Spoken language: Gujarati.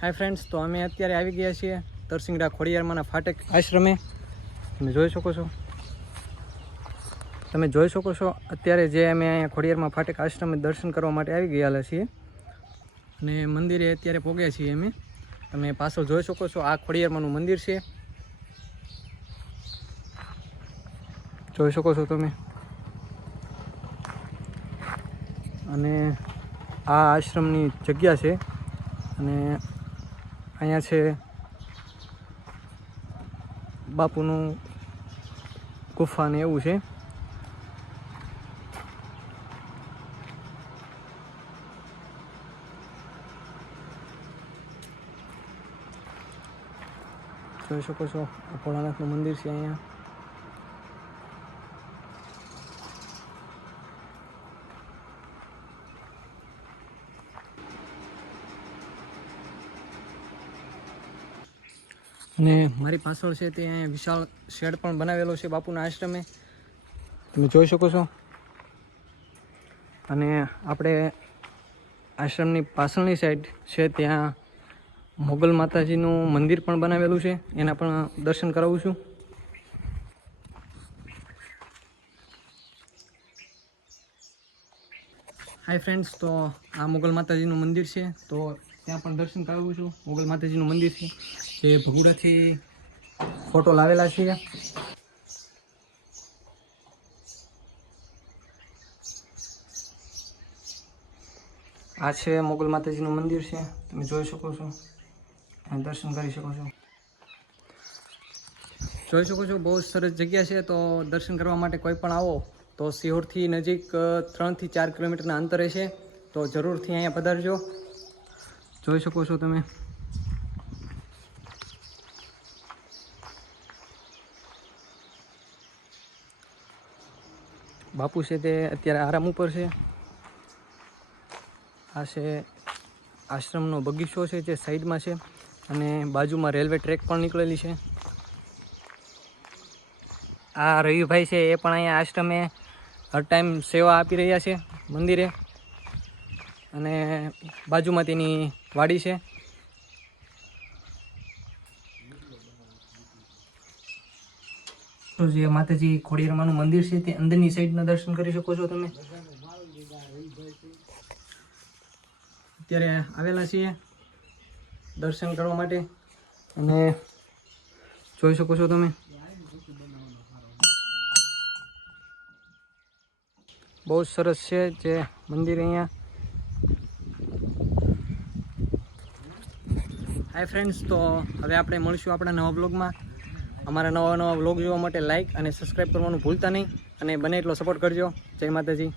હાય ફ્રેન્ડ્સ તો અમે અત્યારે આવી ગયા છીએ તરસિંગડા ખોડિયારમાંના ફાટક આશ્રમે. તમે જોઈ શકો છો. તમે જોઈ શકો છો, અત્યારે જે અમે અહીંયા ખોડિયારમાં ફાટક આશ્રમે દર્શન કરવા માટે આવી ગયેલા છીએ. અને મંદિરે અત્યારે પહોંચ્યા છીએ અમે. તમે પાછળ જોઈ શકો છો, આ ખોડિયારમાંનું મંદિર છે. જોઈ શકો છો તમે. અને આ આશ્રમની જગ્યા છે. અને અહીંયા છે બાપુનું ગુફા ને એવું છે. જોઈ શકો છો ભોળાનાથનું મંદિર છે અહીંયા. અને મારી પાછળ છે તે અહીંયા વિશાળ શેડ પણ બનાવેલો છે બાપુના આશ્રમે. તમે જોઈ શકો છો. અને આપણે આશ્રમની પાછળની સાઈડ છે ત્યાં મોગલ માતાજીનું મંદિર પણ બનાવેલું છે. એના પણ દર્શન કરાવું છું. હાય ફ્રેન્ડ્સ તો આ મોગલ માતાજીનું મંદિર છે. તો ત્યાં પણ દર્શન કરાવું છું. મોગલ માતાજીનું મંદિર છે. જે ભગુડાથી ફોટો લાવેલા છે. આ છે મોગલ માતાજીનું મંદિર છે. તમે જોઈ શકો છો. દર્શન કરી શકો છો. જોઈ શકો છો, બહુ સરસ જગ્યા છે. તો દર્શન કરવા માટે કોઈ પણ આવો, તો સિહોરથી નજીક ત્રણથી ચાર કિલોમીટરના અંતરે છે. તો જરૂરથી અહીંયા પધારજો. જોઈ શકો છો તમે. બાપુ છે તે અત્યારે આરામ ઉપર છે. આ છે આશ્રમનો બગીચો છે જે સાઈડમાં છે અને બાજુમાં રેલવે ટ્રેક પણ નીકળેલી છે. આ રવિભાઈ છે એ પણ અહીંયા આશ્રમે હર ટાઈમ સેવા આપી રહ્યા છે મંદિરે. અને બાજુમાં તેની વાડી છે. તો જે માતાજી ખોડિયારમાનું મંદિર છે, તે અંદરની સાઈડના દર્શન કરી શકો છો તમે. અત્યારે આવેલા છીએ દર્શન કરવા માટે. અને જોઈ શકો છો તમે. બહુ સરસ છે જે મંદિર અહીંયા. હાય ફ્રેન્ડ્સ તો હવે આપણે મળીશું આપણા નવા બ્લોગમાં અમારા નવા નવા બ્લોગ જોવા માટે લાઇક અને સબસ્ક્રાઈબ કરવાનું ભૂલતા નહીં અને બને એટલો સપોર્ટ કરજો. જય માતાજી.